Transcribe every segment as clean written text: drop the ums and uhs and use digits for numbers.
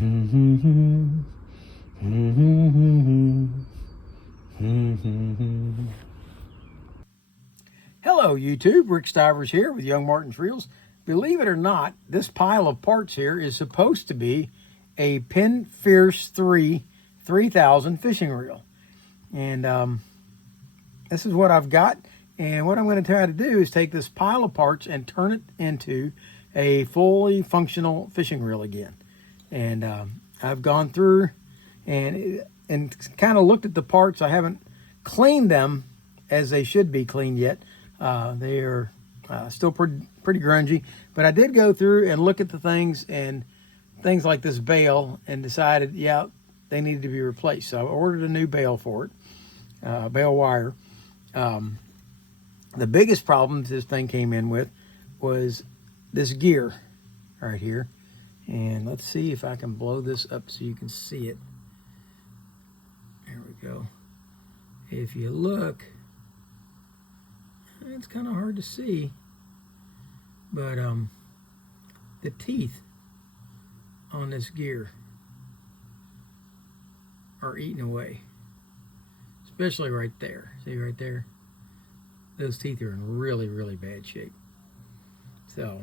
Hello YouTube, Rick Stivers here with Young Martin's Reels. Believe it or not, this pile of parts here is supposed to be a Penn Fierce III 3000 fishing reel. And this is what I've got. And what I'm going to try to do is take this pile of parts and turn it into a fully functional fishing reel again. And I've gone through and kind of looked at the parts. I haven't cleaned them as they should be cleaned yet. They are still pretty grungy, but I did go through and look at the things like this bail and decided, yeah, they needed to be replaced. So I ordered a new bail for it, bail wire. The biggest problem this thing came in with was this gear right here. And let's see if I can blow this up so you can see it. There we go. If you look, it's kind of hard to see, but the teeth on this gear are eating away, especially right there. See right there? Those teeth are in really, really bad shape. So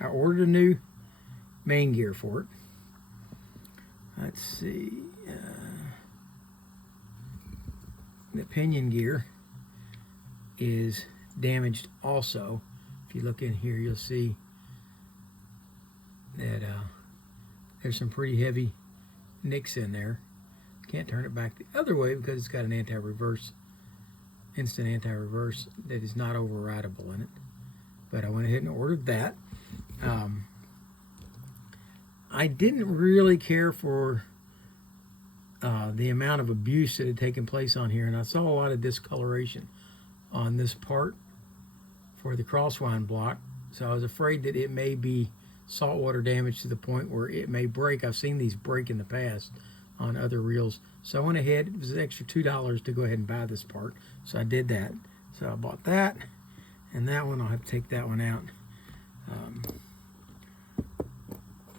I ordered a new main gear for it. Let's see. The pinion gear is damaged also. If you look in here, you'll see that there's some pretty heavy nicks in there. Can't turn it back the other way because it's got an anti-reverse, instant anti-reverse that is not overrideable in it. But I went ahead and ordered that. I didn't really care for the amount of abuse that had taken place on here, and I saw a lot of discoloration on this part for the crosswind block, so I was afraid that it may be saltwater damage to the point where it may break. I've seen these break in the past on other reels, so I went ahead. It was an extra $2 to go ahead and buy this part, so I did that. So I bought that, and that one I'll have to take that one out.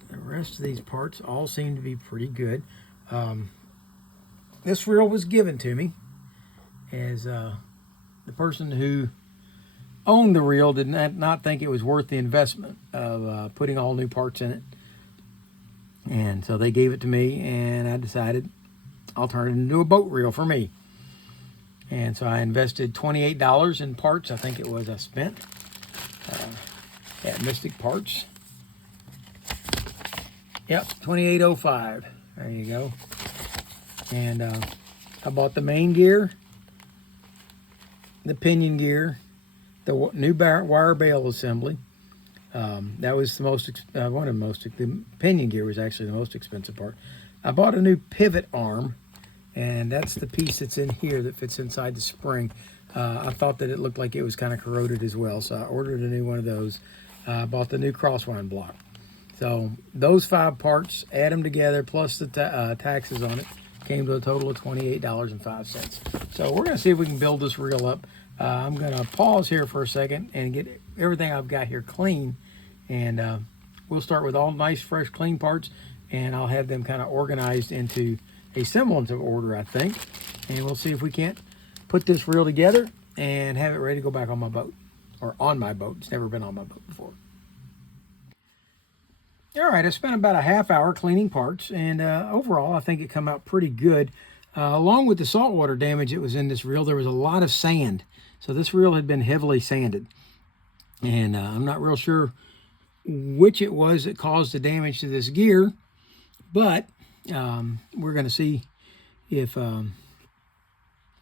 The rest of these parts all seem to be pretty good. This reel was given to me as the person who owned the reel did not think it was worth the investment of putting all new parts in it. And so they gave it to me, and I decided I'll turn it into a boat reel for me. And so I invested $28 in parts, I think it was, I spent at Mystic Parts. Yep, $28.05. There you go. And I bought the main gear, the pinion gear, the new wire bail assembly. That was the most, one of the most, the pinion gear was actually the most expensive part. I bought a new pivot arm, and that's the piece that's in here that fits inside the spring. I thought that it looked like it was kind of corroded as well, so I ordered a new one of those. I bought the new crosswind block. So those 5 parts, add them together, plus the taxes on it, came to a total of $28.05. So we're going to see if we can build this reel up. I'm going to pause here for a second and get everything I've got here clean. And we'll start with all nice, fresh, clean parts. And I'll have them kind of organized into a semblance of order, I think. And we'll see if we can't put this reel together and have it ready to go back on my boat. Or on my boat. It's never been on my boat before. All right, I spent about a half hour cleaning parts, and overall, I think it come out pretty good. Along with the saltwater damage that was in this reel, there was a lot of sand. So this reel had been heavily sanded. And I'm not real sure which it was that caused the damage to this gear, but we're going to see if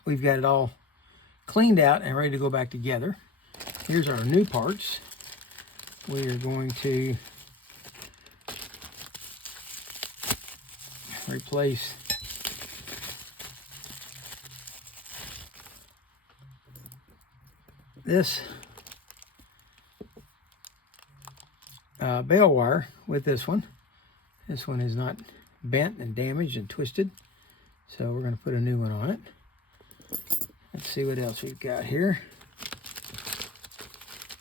we've got it all cleaned out and ready to go back together. Here's our new parts. We are going to replace this bail wire with this one. This one is not bent and damaged and twisted, so we're going to put a new one on it. Let's see what else we've got here.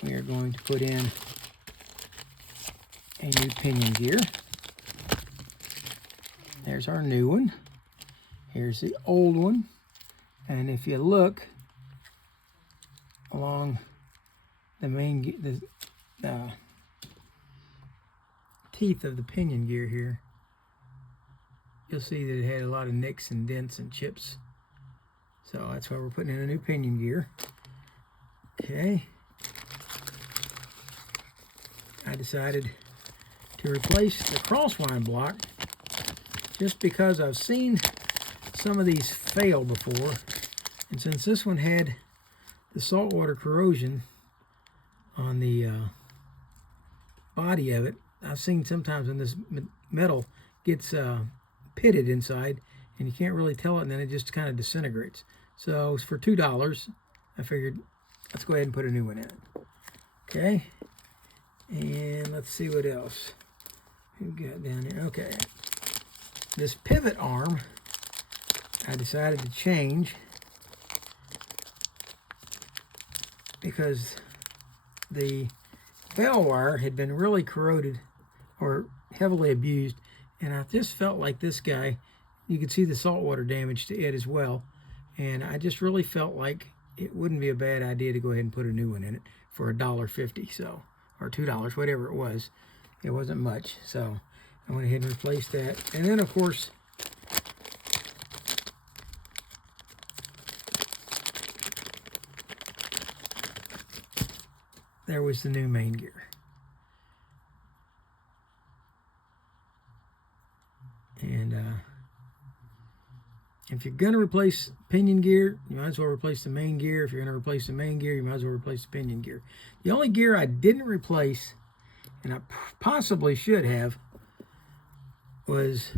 We are going to put in a new pinion gear. There's our new one. Here's the old one. And if you look along the main teeth of the pinion gear here, you'll see that it had a lot of nicks and dents and chips. So that's why we're putting in a new pinion gear. Okay. I decided to replace the crosswind block just because I've seen some of these fail before. And since this one had the saltwater corrosion on the body of it, I've seen sometimes when this metal gets pitted inside and you can't really tell it, and then it just kind of disintegrates. So for $2, I figured let's go ahead and put a new one in it. Okay, and let's see what else we've got down here. Okay, this pivot arm I decided to change because the bell wire had been really corroded or heavily abused, and I just felt like this guy, you could see the saltwater damage to it as well, and I just really felt like it wouldn't be a bad idea to go ahead and put a new one in it for $1.50, so, or $2, whatever it was. It wasn't much, so I went ahead and replaced that. And then of course, there was the new main gear. And if you're going to replace pinion gear, you might as well replace the main gear. If you're going to replace the main gear, you might as well replace the pinion gear. The only gear I didn't replace, and I possibly should have, was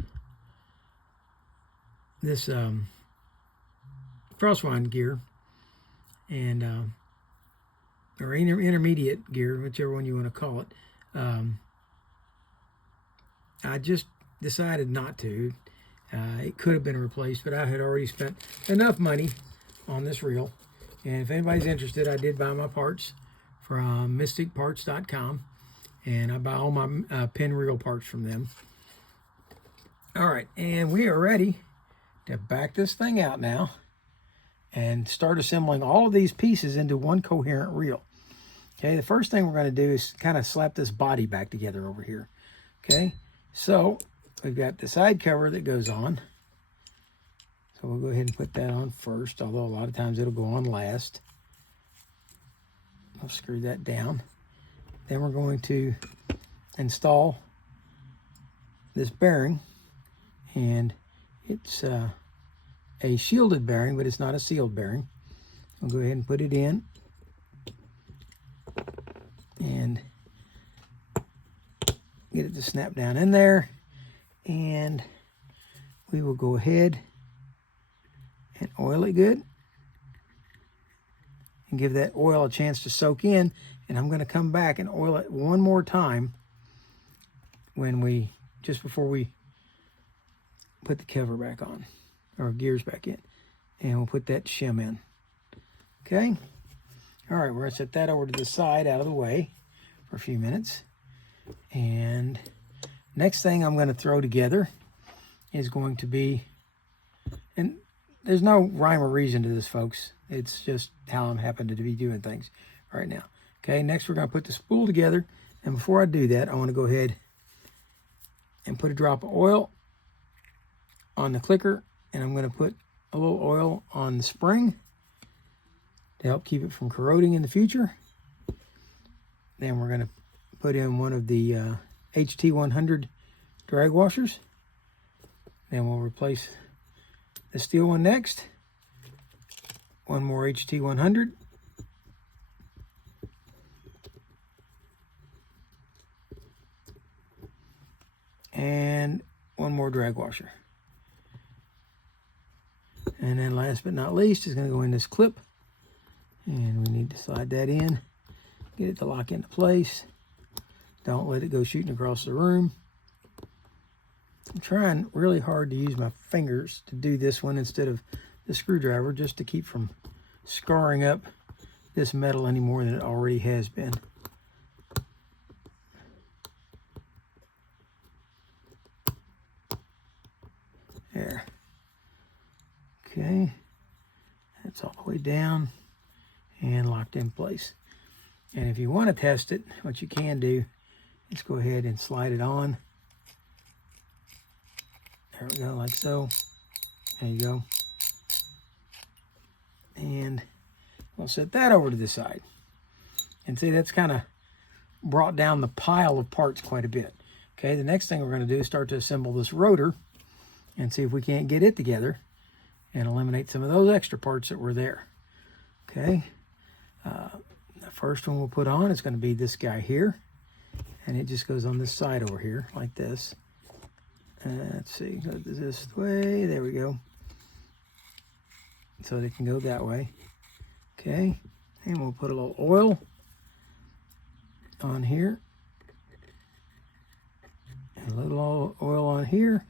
this crosswind gear, and or intermediate gear, whichever one you want to call it. I just decided not to. It could have been replaced, but I had already spent enough money on this reel. And if anybody's interested, I did buy my parts from mysticparts.com, and I buy all my pin reel parts from them. All right, and we are ready to back this thing out now and start assembling all of these pieces into one coherent reel. Okay, the first thing we're going to do is kind of slap this body back together over here. Okay, so we've got the side cover that goes on. So we'll go ahead and put that on first, although a lot of times it'll go on last. I'll screw that down. Then we're going to install this bearing, and it's a shielded bearing, but it's not a sealed bearing. I'll go ahead and put it in, and get it to snap down in there, and we will go ahead and oil it good and give that oil a chance to soak in. And I'm going to come back and oil it one more time when just before we put the cover back on, or gears back in, and we'll put that shim in. Okay, all right, we're going to set that over to the side out of the way for a few minutes. And next thing I'm going to throw together is going to be, and there's no rhyme or reason to this, folks, it's just how I'm happening to be doing things right now. Okay, next we're going to put the spool together, and before I do that, I want to go ahead and put a drop of oil on the clicker, and I'm going to put a little oil on the spring to help keep it from corroding in the future. Then we're going to put in one of the HT100 drag washers. Then we'll replace the steel one next. One more HT100. And one more drag washer. And then last but not least is going to go in this clip. And we need to slide that in. Get it to lock into place. Don't let it go shooting across the room. I'm trying really hard to use my fingers to do this one instead of the screwdriver, just to keep from scarring up this metal any more than it already has been. There. Okay. That's all the way down and locked in place. And if you want to test it, what you can do is go ahead and slide it on. There we go, like so. There you go. And we'll set that over to the side. And see, that's kind of brought down the pile of parts quite a bit. Okay, the next thing we're going to do is start to assemble this rotor and see if we can't get it together and eliminate some of those extra parts that were there. Okay, the first one we'll put on is going to be this guy here, and it just goes on this side over here like this. Let's see, go this way, there we go. So they can go that way. Okay, and we'll put a little oil on here. And a little oil on here.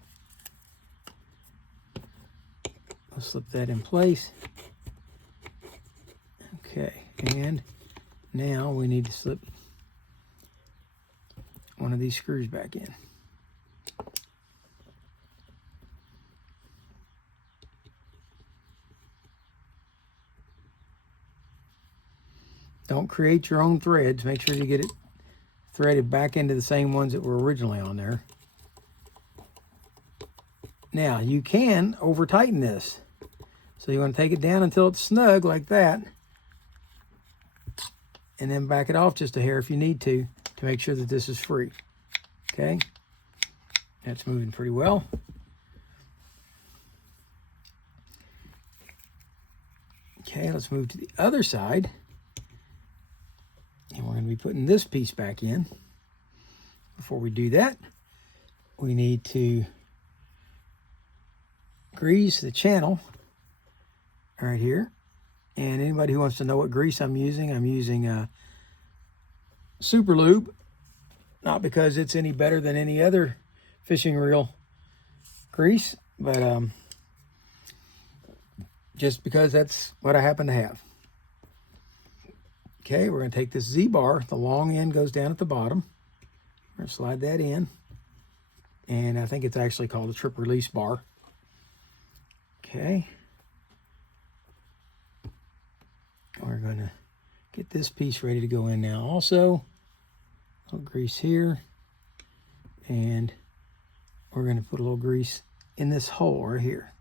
We'll slip that in place. Okay, and now we need to slip one of these screws back in. Don't create your own threads. Make sure you get it threaded back into the same ones that were originally on there. Now, you can over tighten this. So you want to take it down until it's snug like that. And then back it off just a hair if you need to make sure that this is free. Okay? That's moving pretty well. Okay, let's move to the other side. And we're going to be putting this piece back in. Before we do that, we need to grease the channel right here. And anybody who wants to know what grease I'm using Super Lube. Not because it's any better than any other fishing reel grease, but just because that's what I happen to have. Okay, we're going to take this Z-bar. The long end goes down at the bottom. We're going to slide that in. And I think it's actually called a trip release bar. Okay. We're going to get this piece ready to go in now also. A little grease here. And we're going to put a little grease in this hole right here.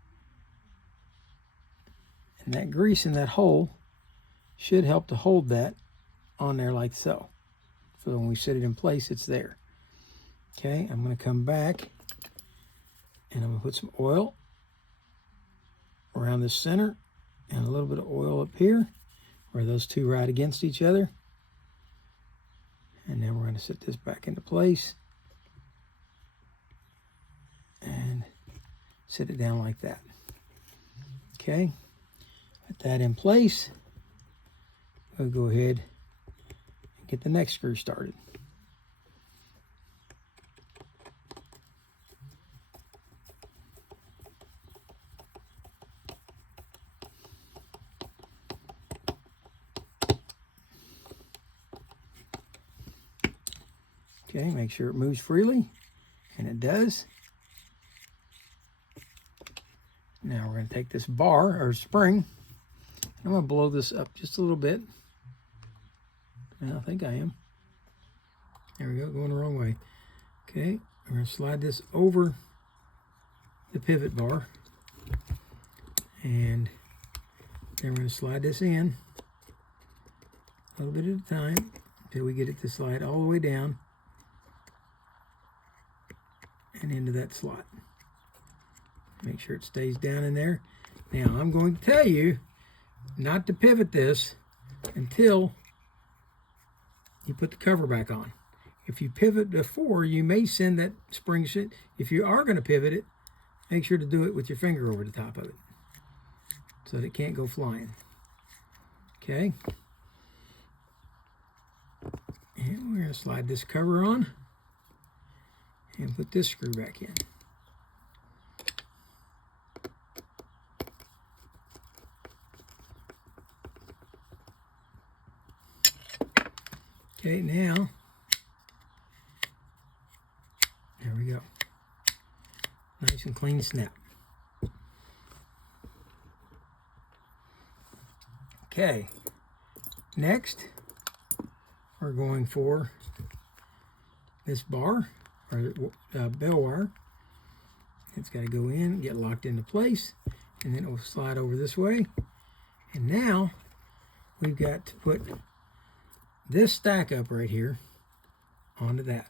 And that grease in that hole should help to hold that on there like so. So when we set it in place, it's there. Okay, I'm going to come back and I'm going to put some oil around the center and a little bit of oil up here where those two ride against each other. And then we're going to set this back into place and set it down like that. Okay, put that in place. We'll go ahead and get the next screw started. Okay, make sure it moves freely, and it does. Now we're going to take this bar or spring. I'm going to blow this up just a little bit. I think I am. There we go, going the wrong way. Okay, we're going to slide this over the pivot bar. And then we're going to slide this in a little bit at a time until we get it to slide all the way down and into that slot. Make sure it stays down in there. Now, I'm going to tell you not to pivot this until you put the cover back on. If you pivot before, you may send that spring shit. If you are going to pivot it, make sure to do it with your finger over the top of it so that it can't go flying. Okay. And we're going to slide this cover on and put this screw back in. Okay, now, there we go. Nice and clean snap. Okay, next we're going for this bar, or bell wire. It's got to go in, get locked into place, and then it will slide over this way. And now we've got to put this stack up right here onto that.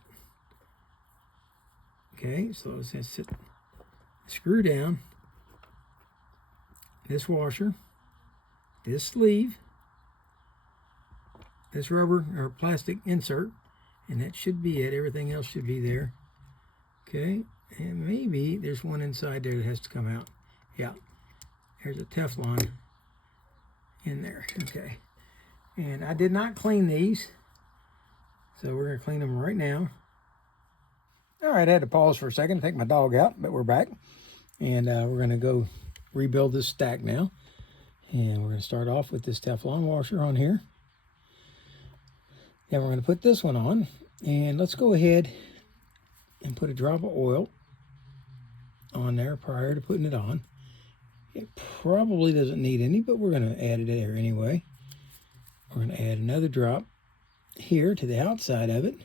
Okay, so let's sit, screw down this washer, this sleeve, this rubber or plastic insert, and that should be it. Everything else should be there. Okay, and maybe there's one inside there that has to come out. Yeah, there's a Teflon in there. Okay, and I did not clean these, so we're going to clean them right now. All right, I had to pause for a second to take my dog out, but we're back. And we're going to go rebuild this stack now. And we're going to start off with this Teflon washer on here. Then we're going to put this one on. And let's go ahead and put a drop of oil on there prior to putting it on. It probably doesn't need any, but we're going to add it there anyway. We're going to add another drop here to the outside of it.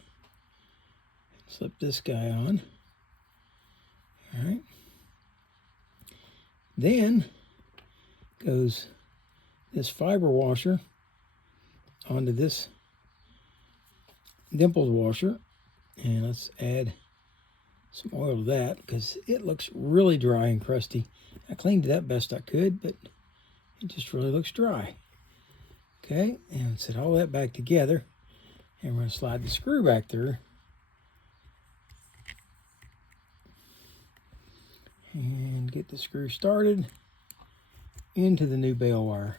Slip this guy on. All right. Then goes this fiber washer onto this dimpled washer. And let's add some oil to that because it looks really dry and crusty. I cleaned it up best I could, but it just really looks dry. Okay, and set all that back together. And we're going to slide the screw back through. And get the screw started into the new bale wire.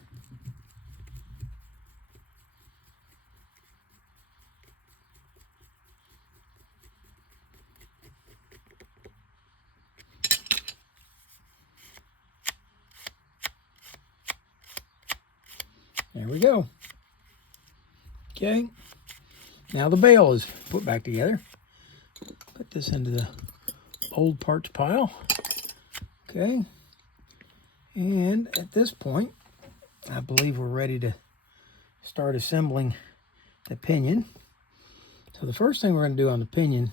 There we go. Okay, now the bale is put back together. Put this into the old parts pile. Okay, and at this point, I believe we're ready to start assembling the pinion. So the first thing we're going to do on the pinion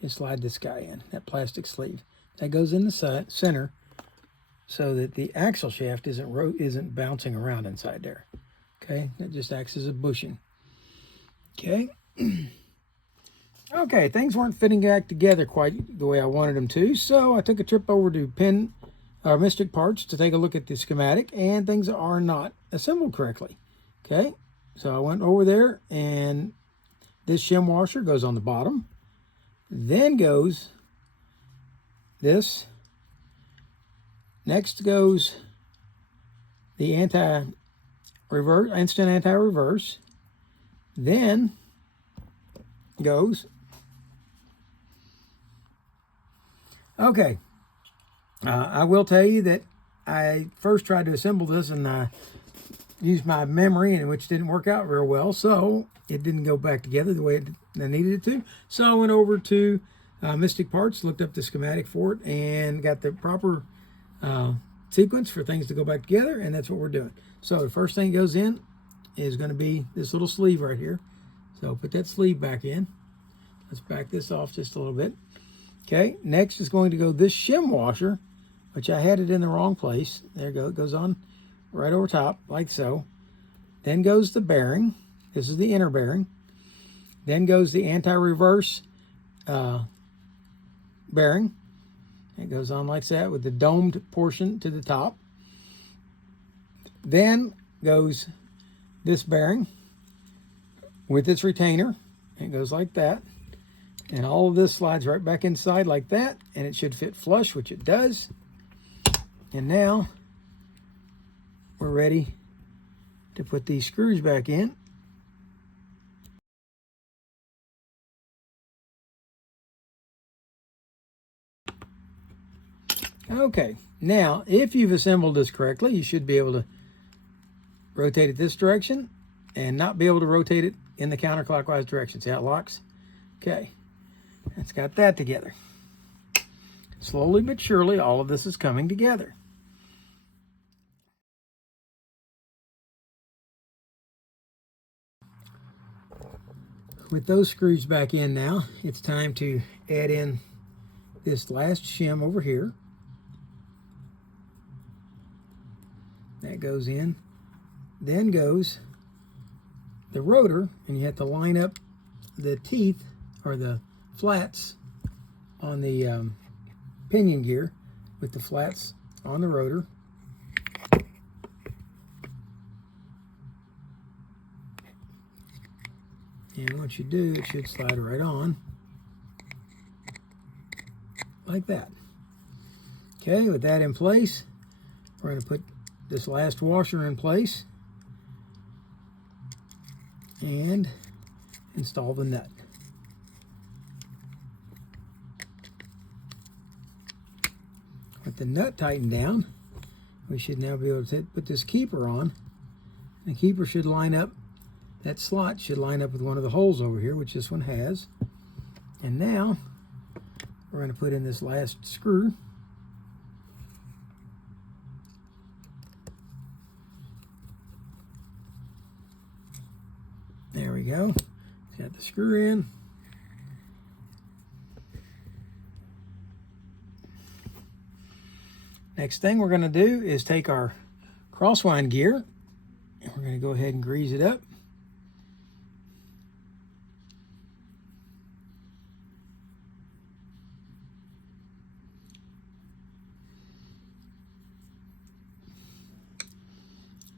is slide this guy in, that plastic sleeve. That goes in the center so that the axle shaft isn't bouncing around inside there. Okay, that just acts as a bushing. Okay. Okay, things weren't fitting back together quite the way I wanted them to, so I took a trip over to Penn Mystic Parts to take a look at the schematic, and things are not assembled correctly. Okay, so I went over there, and this shim washer goes on the bottom. Then goes this. Next goes the instant anti-reverse. Then goes, okay, I will tell you that I first tried to assemble this and I used my memory, and which didn't work out real well, so it didn't go back together the way I needed it to. So I went over to Mystic Parts, looked up the schematic for it, and got the proper sequence for things to go back together, and that's what we're doing. So the first thing that goes in is going to be this little sleeve right here. So put that sleeve back in. Let's back this off just a little bit. Okay, next is going to go this shim washer, which I had it in the wrong place. There you go, it goes on right over top, like so. Then goes the bearing. This is the inner bearing. Then goes the anti-reverse bearing. It goes on like that with the domed portion to the top. Then goes this bearing with its retainer. It goes like that. And all of this slides right back inside like that, and it should fit flush, which it does. And now we're ready to put these screws back in. Okay, now if you've assembled this correctly, you should be able to rotate it this direction and not be able to rotate it in the counterclockwise direction. See how it locks? Okay, it's got that together. Slowly but surely, all of this is coming together. With those screws back in now, it's time to add in this last shim over here. That goes in. Then goes the rotor, and you have to line up the teeth or the flats on the pinion gear with the flats on the rotor. And once you do, it should slide right on like that. Okay, with that in place, we're going to put this last washer in place and install the nut. With the nut tightened down, we should now be able to put this keeper on. The keeper should line up, that slot should line up with one of the holes over here, which this one has. And now we're going to put in this last screw. There we go. Got the screw in. Next thing we're going to do is take our crosswind gear and we're going to go ahead and grease it up.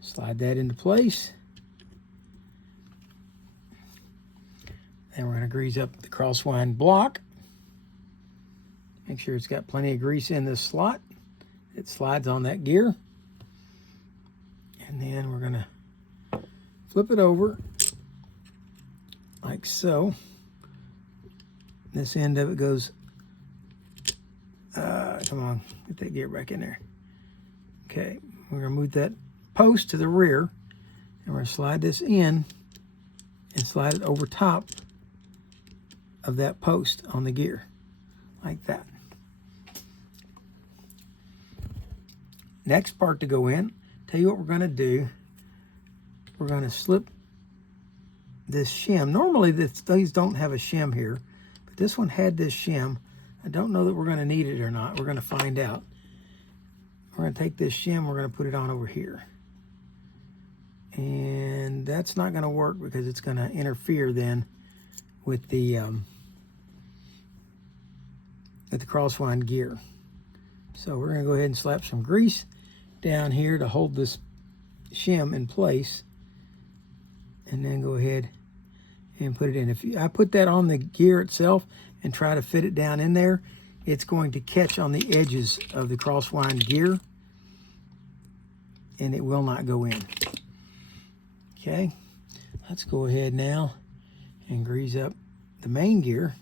Slide that into place. Then we're going to grease up the crosswind block. Make sure it's got plenty of grease in this slot. It slides on that gear. And then we're going to flip it over like so. This end of it goes, come on, get that gear back in there. Okay, we're going to move that post to the rear, and we're going to slide this in and slide it over top of that post on the gear, like that. Next part to go in, tell you what we're going to do. We're going to slip this shim. Normally these don't have a shim here, but this one had this shim. I don't know that we're going to need it or not. We're going to find out. We're going to take this shim, we're going to put it on over here. And that's not going to work because it's going to interfere then with the crosswind gear. So we're going to go ahead and slap some grease down here to hold this shim in place, and then go ahead and put it in. If I put that on the gear itself and try to fit it down in there, it's going to catch on the edges of the crosswind gear and it will not go in. Okay, let's go ahead now and grease up the main gear.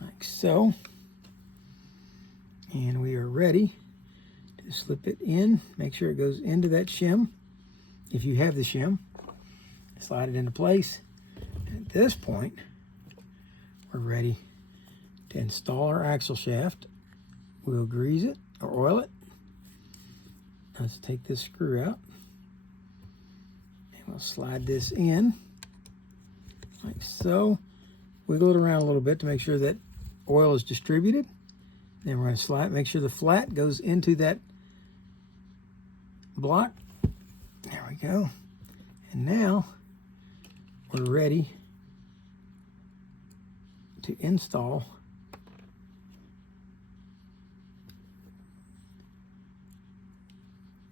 Like so. And we are ready to slip it in. Make sure it goes into that shim. If you have the shim, slide it into place. At this point, we're ready to install our axle shaft. We'll grease it or oil it. Let's take this screw out. And we'll slide this in like so. Wiggle it around a little bit to make sure that oil is distributed. Then we're going to slide, make sure the flat goes into that block. There we go. And now we're ready to install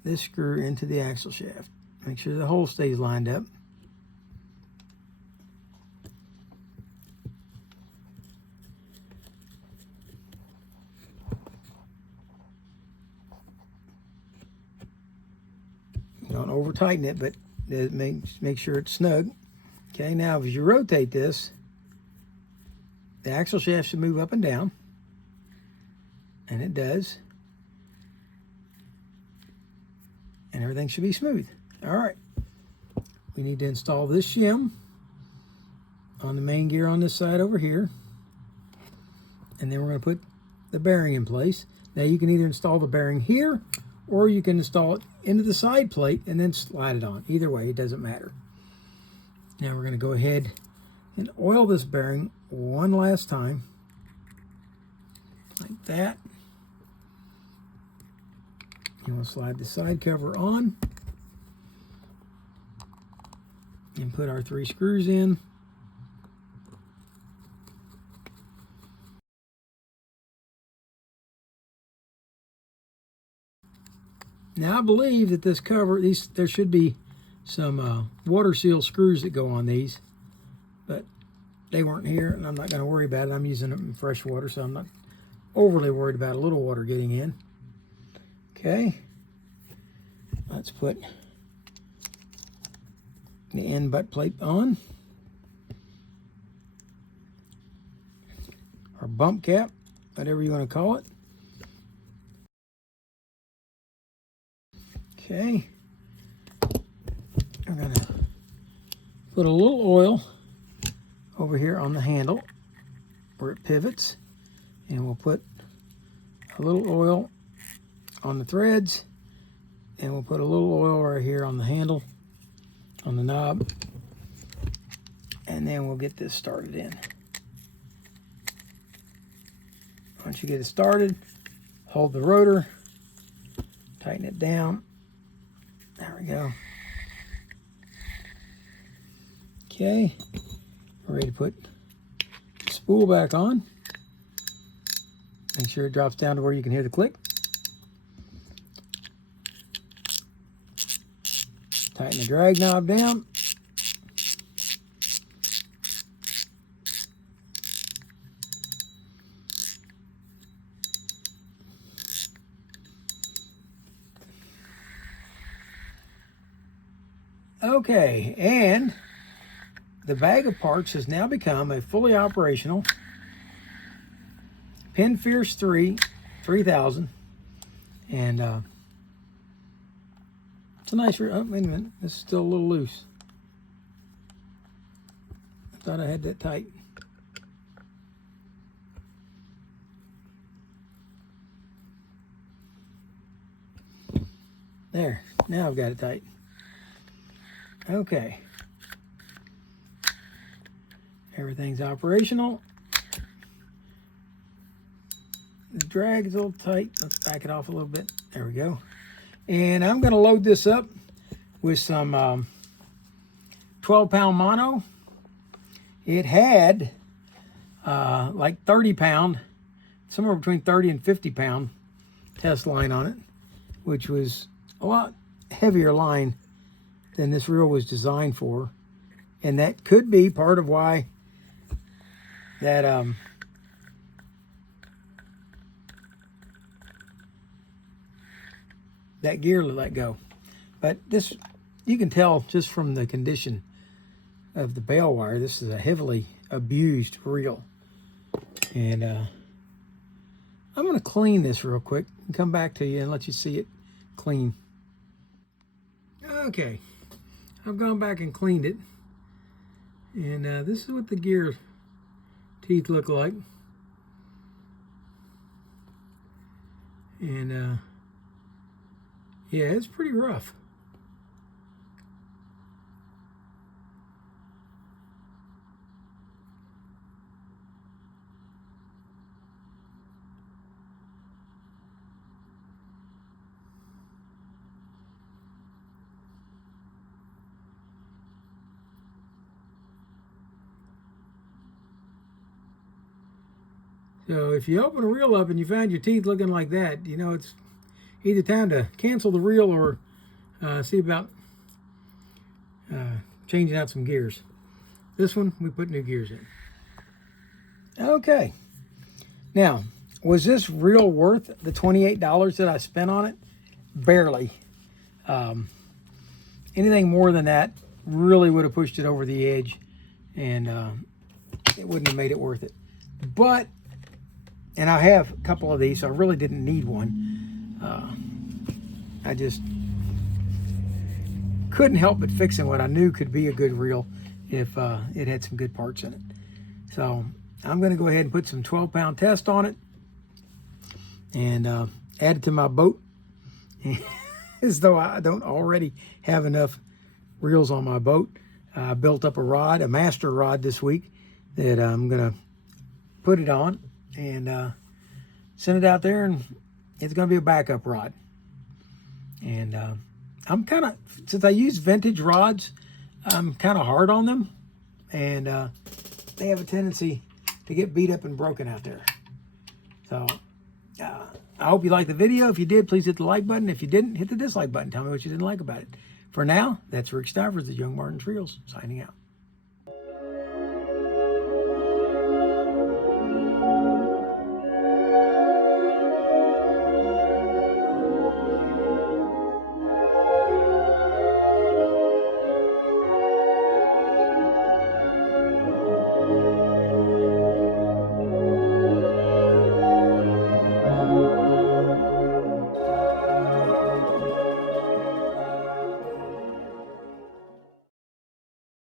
this screw into the axle shaft. Make sure the hole stays lined up. Don't over tighten it, but make sure it's snug. Okay, now as you rotate this, the axle shaft should move up and down, and it does, and everything should be smooth. All right, we need to install this shim on the main gear on this side over here, And then we're going to put the bearing in place. Now you can either install the bearing here, or you can install it into the side plate and then slide it on. Either way, it doesn't matter. Now we're going to go ahead and oil this bearing one last time, like that. And we'll slide the side cover on and put our 3 screws in. Now I believe that this cover, there should be some water seal screws that go on these, but they weren't here, and I'm not going to worry about it. I'm using them in fresh water, so I'm not overly worried about a little water getting in. Okay, let's put the end butt plate on, or bump cap, whatever you want to call it. Okay, I'm going to put a little oil over here on the handle where it pivots, and we'll put a little oil on the threads, and we'll put a little oil right here on the handle, on the knob, and then we'll get this started in. Once you get it started, hold the rotor, tighten it down. There we go. Okay, we're ready to put the spool back on. Make sure it drops down to where you can hear the click. Tighten the drag knob down. Okay, and the bag of parts has now become a fully operational Penn Fierce III 3000, and it's a nice. Oh, wait a minute, this is still a little loose. I thought I had that tight. There, now I've got it tight. Okay. Everything's operational. The drag is a little tight. Let's back it off a little bit. There we go. And I'm going to load this up with some 12-pound mono. It had like 30-pound, somewhere between 30 and 50-pound test line on it, which was a lot heavier line than this reel was designed for. And that could be part of why that that gear let go. But this, you can tell just from the condition of the bail wire, this is a heavily abused reel. And I'm going to clean this real quick and come back to you and let you see it clean. Okay, I've gone back and cleaned it, and this is what the gear teeth look like. And yeah, it's pretty rough. So if you open a reel up and you find your teeth looking like that, you know it's either time to cancel the reel or see about changing out some gears. This one, we put new gears in. Okay. Now, was this reel worth the $28 that I spent on it? Barely. Anything more than that really would have pushed it over the edge, and it wouldn't have made it worth it. But, and I have a couple of these, so I really didn't need one. I just couldn't help but fixing what I knew could be a good reel if it had some good parts in it. So I'm going to go ahead and put some 12-pound test on it and add it to my boat as though I don't already have enough reels on my boat. I built up a rod, a master rod this week that I'm going to put it on and send it out there, and it's going to be a backup rod. And I'm kind of, since I use vintage rods, I'm kind of hard on them, and they have a tendency to get beat up and broken out there. So I hope you liked the video. If you did, please hit the like button. If you didn't, hit the dislike button. Tell me what you didn't like about it. For now, that's Rick Stivers, the Young Martin's Reels, signing out.